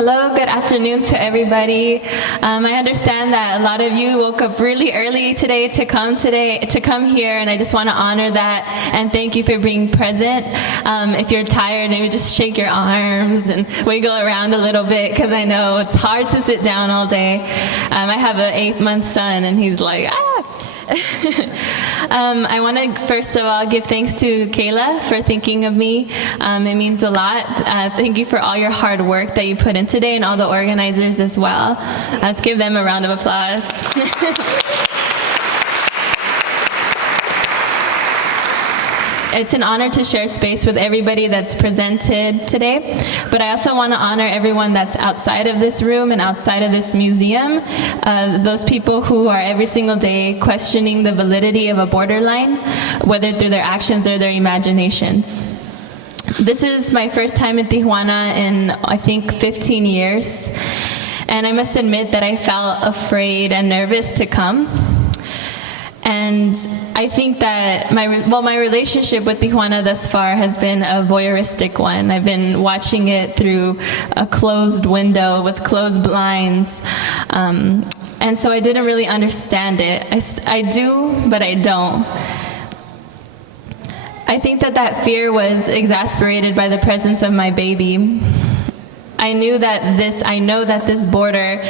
Hello, good afternoon to everybody. I understand that a lot of you woke up really early today to come here, and I just want to honor that and thank you for being present. If you're tired, maybe just shake your arms and wiggle around a little bit, because I know it's hard to sit down all day. I have an 8-month son, and he's like, I want to first of all give thanks to Kayla for thinking of me. It means a lot. Thank you for all your hard work that you put in today, and all the organizers as well. Let's give them a round of applause. It's an honor to share space with everybody that's presented today, but I also want to honor everyone that's outside of this room and outside of this museum, those people who are every single day questioning the validity of a borderline, whether through their actions or their imaginations. This is my first time in Tijuana in, I think, 15 years, and I must admit that I felt afraid and nervous to come. And I think that my relationship with Tijuana thus far has been a voyeuristic one. I've been watching it through a closed window with closed blinds. And so I didn't really understand it. I do, but I don't. I think that fear was exasperated by the presence of my baby. I know that this border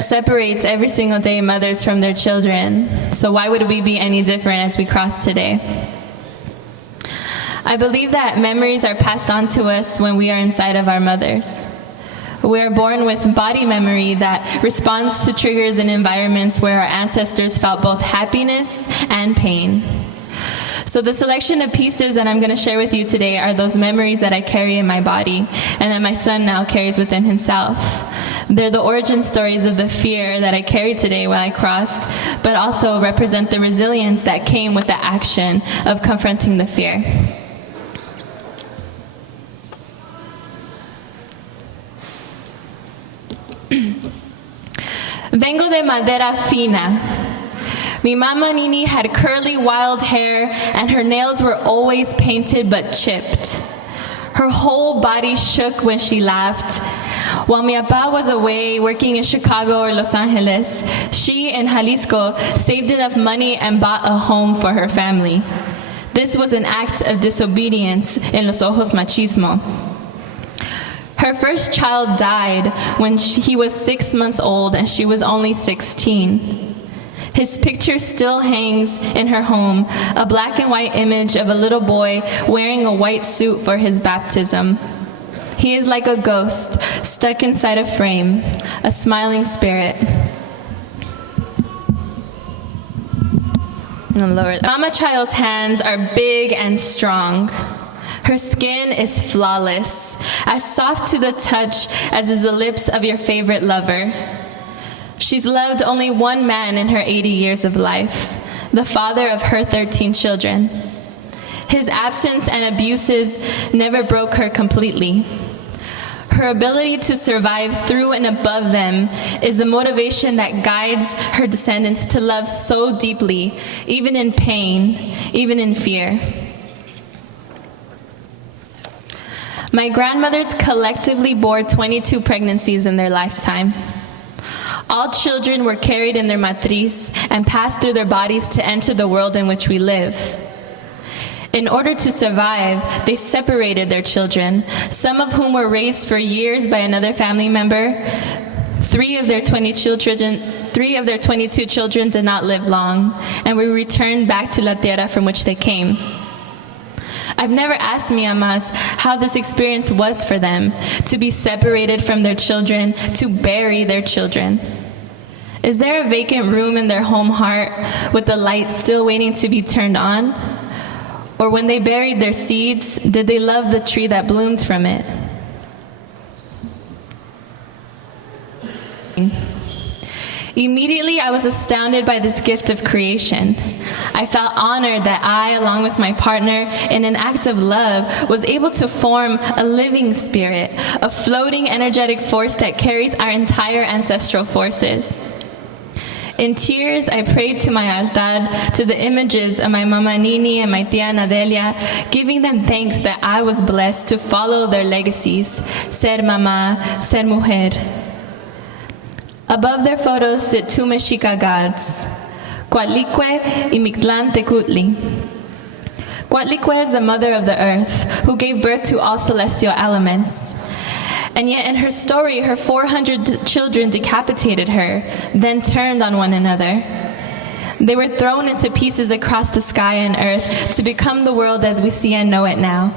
separates every single day mothers from their children. So why would we be any different as we cross today? I believe that memories are passed on to us when we are inside of our mothers. We are born with body memory that responds to triggers in environments where our ancestors felt both happiness and pain. So the selection of pieces that I'm going to share with you today are those memories that I carry in my body and that my son now carries within himself. They're the origin stories of the fear that I carried today while I crossed, but also represent the resilience that came with the action of confronting the fear. Vengo de madera fina. Mi mama Nini had curly wild hair, and her nails were always painted but chipped. Her whole body shook when she laughed. While mi papá was away working in Chicago or Los Angeles, she in Jalisco saved enough money and bought a home for her family. This was an act of disobedience en los ojos machismo. Her first child died when he was 6 months old and she was only 16. His picture still hangs in her home, a black and white image of a little boy wearing a white suit for his baptism. He is like a ghost stuck inside a frame, a smiling spirit. Oh, Lord. Mama Child's hands are big and strong. Her skin is flawless, as soft to the touch as is the lips of your favorite lover. She's loved only one man in her 80 years of life, the father of her 13 children. His absence and abuses never broke her completely. Her ability to survive through and above them is the motivation that guides her descendants to love so deeply, even in pain, even in fear. My grandmothers collectively bore 22 pregnancies in their lifetime. All children were carried in their matriz and passed through their bodies to enter the world in which we live. In order to survive, they separated their children, some of whom were raised for years by another family member. Three of their 22 children did not live long, and were returned back to La Tierra from which they came. I've never asked mi amas how this experience was for them, to be separated from their children, to bury their children. Is there a vacant room in their home heart with the light still waiting to be turned on? Or when they buried their seeds, did they love the tree that bloomed from it? Immediately, I was astounded by this gift of creation. I felt honored that I, along with my partner, in an act of love, was able to form a living spirit, a floating energetic force that carries our entire ancestral forces. In tears, I prayed to my altar, to the images of my Mama Nini and my Tia Nadelia, giving them thanks that I was blessed to follow their legacies, ser mamá, ser mujer. Above their photos sit two Mexica gods, Coatlicue y Mictlán Tecutli. Coatlicue is the mother of the earth, who gave birth to all celestial elements. And yet in her story, her 400 children decapitated her, then turned on one another. They were thrown into pieces across the sky and earth to become the world as we see and know it now.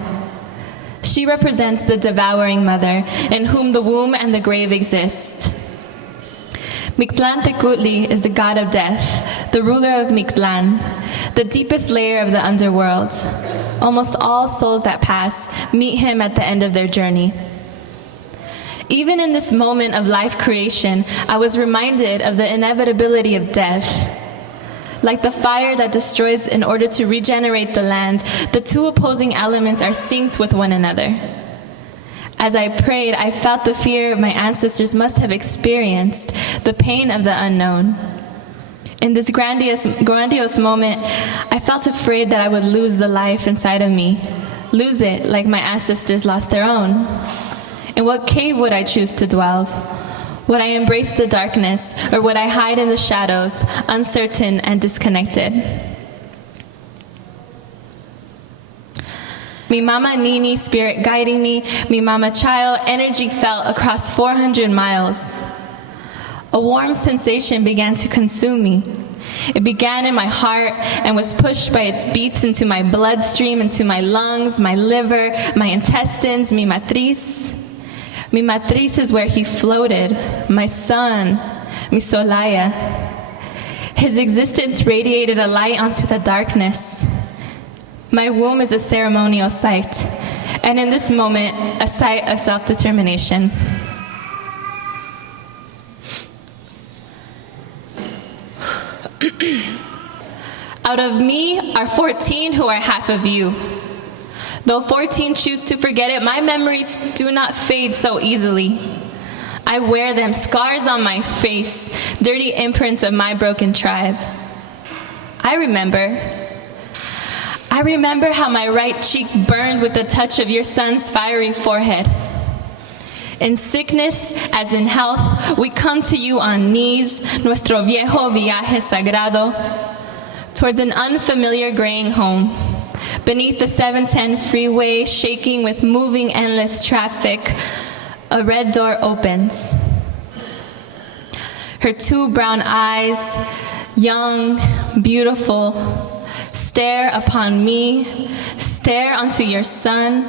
She represents the devouring mother, in whom the womb and the grave exist. Mictlán Tecutli is the god of death, the ruler of Mictlán, the deepest layer of the underworld. Almost all souls that pass meet him at the end of their journey. Even in this moment of life creation, I was reminded of the inevitability of death. Like the fire that destroys in order to regenerate the land, the two opposing elements are synced with one another. As I prayed, I felt the fear my ancestors must have experienced, the pain of the unknown. In this grandiose moment, I felt afraid that I would lose the life inside of me, lose it like my ancestors lost their own. In what cave would I choose to dwell? Would I embrace the darkness, or would I hide in the shadows, uncertain and disconnected? Mi Mama Nini spirit guiding me, mi Mama Child energy felt across 400 miles. A warm sensation began to consume me. It began in my heart and was pushed by its beats into my bloodstream, into my lungs, my liver, my intestines, mi matriz. Mi matriz is where he floated, my son, mi solaya. His existence radiated a light onto the darkness. My womb is a ceremonial site, and in this moment, a site of self-determination. Out of me are 14 who are half of you. Though 14 choose to forget it, my memories do not fade so easily. I wear them, scars on my face, dirty imprints of my broken tribe. I remember how my right cheek burned with the touch of your son's fiery forehead. In sickness as in health, we come to you on knees, nuestro viejo viaje sagrado, towards an unfamiliar graying home. Beneath the 710 freeway, shaking with moving endless traffic, a red door opens. Her two brown eyes, young, beautiful, stare upon me, stare onto your son,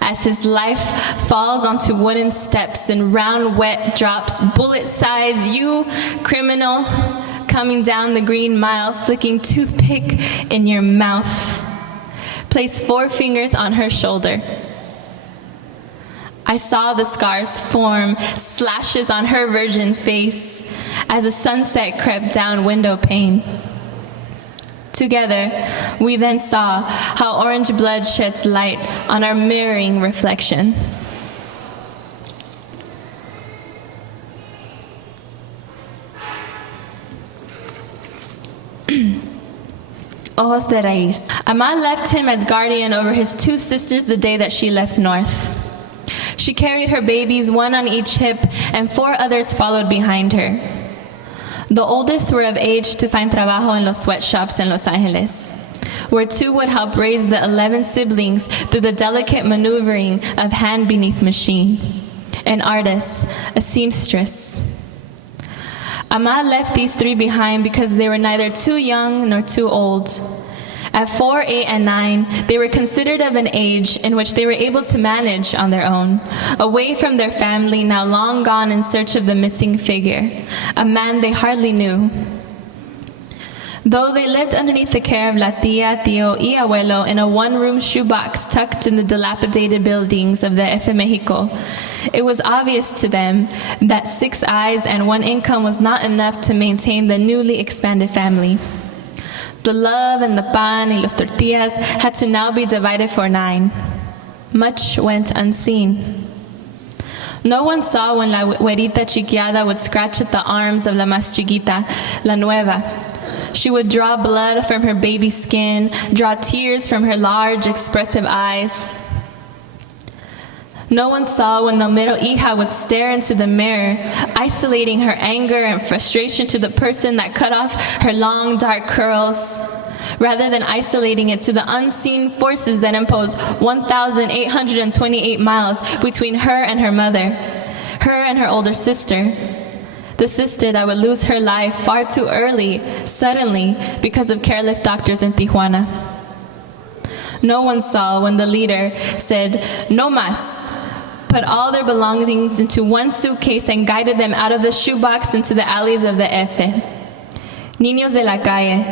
as his life falls onto wooden steps in round, wet drops, bullet-sized, you, criminal, coming down the Green Mile, flicking toothpick in your mouth. Place 4 fingers on her shoulder. I saw the scars form, slashes on her virgin face, as the sunset crept down window pane. Together, we then saw how orange blood sheds light on our mirroring reflection. Ojos de raíz. Ama left him as guardian over his 2 sisters the day that she left north. She carried her babies, 1 on each hip, and 4 others followed behind her. The oldest were of age to find trabajo en los sweatshops in Los Angeles, where 2 would help raise the 11 siblings through the delicate maneuvering of hand beneath machine. An artist, a seamstress. Ama left these 3 behind because they were neither too young nor too old. At 4, 8, and 9, they were considered of an age in which they were able to manage on their own, away from their family now long gone in search of the missing figure, a man they hardly knew. Though they lived underneath the care of la tía, tío, y abuelo in a 1-room shoebox tucked in the dilapidated buildings of the F. Mexico, it was obvious to them that 6 eyes and 1 income was not enough to maintain the newly expanded family. The love and the pan y los tortillas had to now be divided for 9. Much went unseen. No one saw when la güerita chiquiada would scratch at the arms of la más chiquita, la nueva. She would draw blood from her baby skin, draw tears from her large, expressive eyes. No one saw when the middle hija would stare into the mirror, isolating her anger and frustration to the person that cut off her long, dark curls, rather than isolating it to the unseen forces that impose 1,828 miles between her and her mother, her and her older sister, the sister that would lose her life far too early, suddenly, because of careless doctors in Tijuana. No one saw when the leader said, "No más," put all their belongings into one suitcase and guided them out of the shoebox into the alleys of the F. Niños de la calle.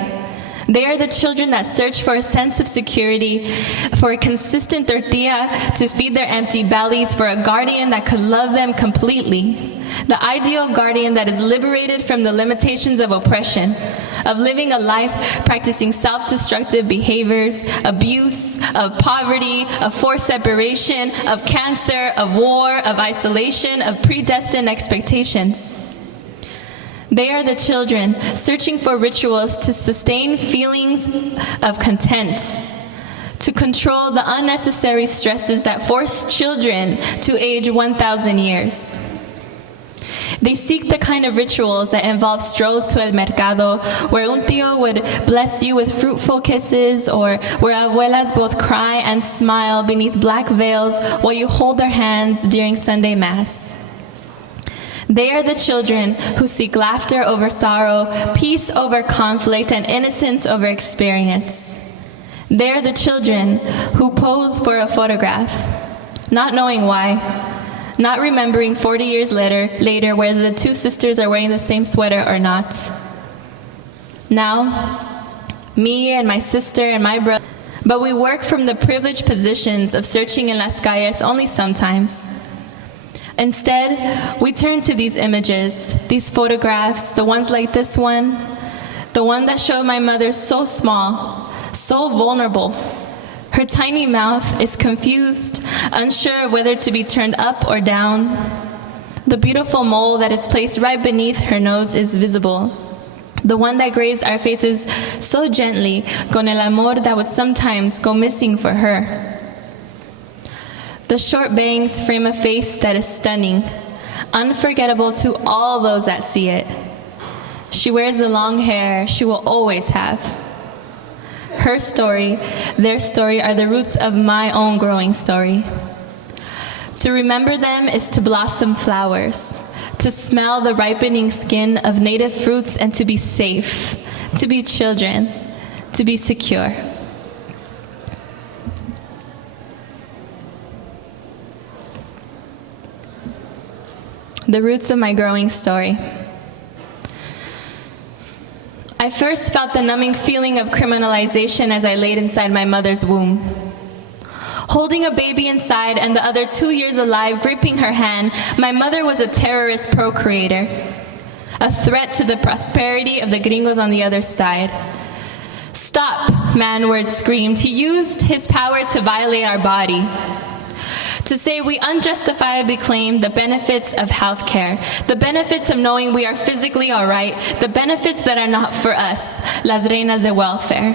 They are the children that search for a sense of security, for a consistent tortilla to feed their empty bellies, for a guardian that could love them completely. The ideal guardian that is liberated from the limitations of oppression, of living a life practicing self-destructive behaviors, abuse, of poverty, of forced separation, of cancer, of war, of isolation, of predestined expectations. They are the children searching for rituals to sustain feelings of content, to control the unnecessary stresses that force children to age 1,000 years. They seek the kind of rituals that involve strolls to el mercado, where un tío would bless you with fruitful kisses, or where abuelas both cry and smile beneath black veils while you hold their hands during Sunday Mass. They are the children who seek laughter over sorrow, peace over conflict, and innocence over experience. They are the children who pose for a photograph, not knowing why, not remembering 40 years later whether the two sisters are wearing the same sweater or not. Now, me and my sister and my brother, but we work from the privileged positions of searching in las calles only sometimes. Instead, we turn to these images, these photographs, the ones like this one, the one that showed my mother so small, so vulnerable. Her tiny mouth is confused, unsure whether to be turned up or down. The beautiful mole that is placed right beneath her nose is visible. The one that grazed our faces so gently, con el amor that would sometimes go missing for her. The short bangs frame a face that is stunning, unforgettable to all those that see it. She wears the long hair she will always have. Her story, their story, are the roots of my own growing story. To remember them is to blossom flowers, to smell the ripening skin of native fruits, and to be safe, to be children, to be secure. The roots of my growing story. I first felt the numbing feeling of criminalization as I laid inside my mother's womb. Holding a baby inside and the other 2 years alive gripping her hand, my mother was a terrorist procreator, a threat to the prosperity of the gringos on the other side. "Stop," Manward screamed. He used his power to violate our body, to say we unjustifiably claim the benefits of health care, the benefits of knowing we are physically all right, the benefits that are not for us, las reinas de welfare.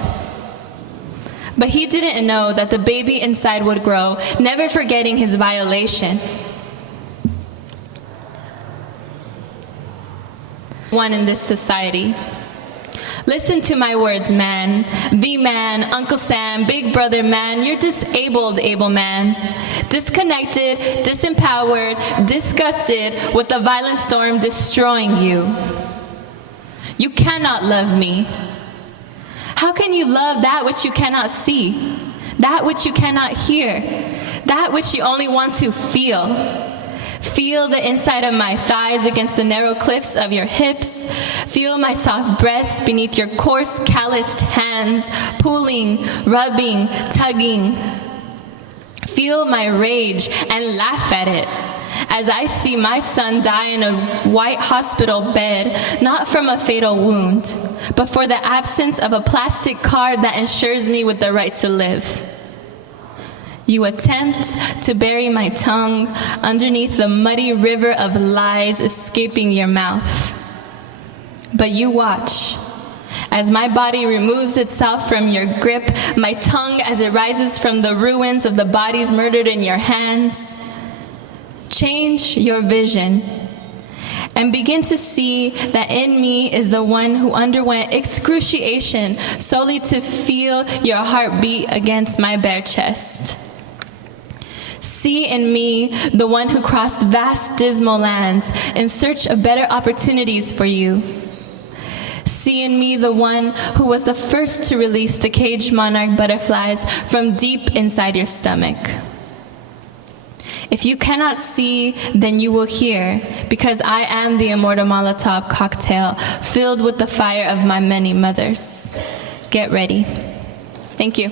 But he didn't know that the baby inside would grow, never forgetting his violation. One in this society. Listen to my words, man. The man, Uncle Sam, big brother man, you're disabled, able man. Disconnected, disempowered, disgusted with the violent storm destroying you. You cannot love me. How can you love that which you cannot see, that which you cannot hear, that which you only want to feel? Feel the inside of my thighs against the narrow cliffs of your hips. Feel my soft breasts beneath your coarse, calloused hands, pulling, rubbing, tugging. Feel my rage and laugh at it as I see my son die in a white hospital bed, not from a fatal wound, but for the absence of a plastic card that ensures me with the right to live. You attempt to bury my tongue underneath the muddy river of lies escaping your mouth. But you watch as my body removes itself from your grip, my tongue as it rises from the ruins of the bodies murdered in your hands. Change your vision and begin to see that in me is the one who underwent excruciation solely to feel your heart beat against my bare chest. See in me the one who crossed vast dismal lands in search of better opportunities for you. See in me the one who was the first to release the caged monarch butterflies from deep inside your stomach. If you cannot see, then you will hear, because I am the immortal Molotov cocktail filled with the fire of my many mothers. Get ready. Thank you.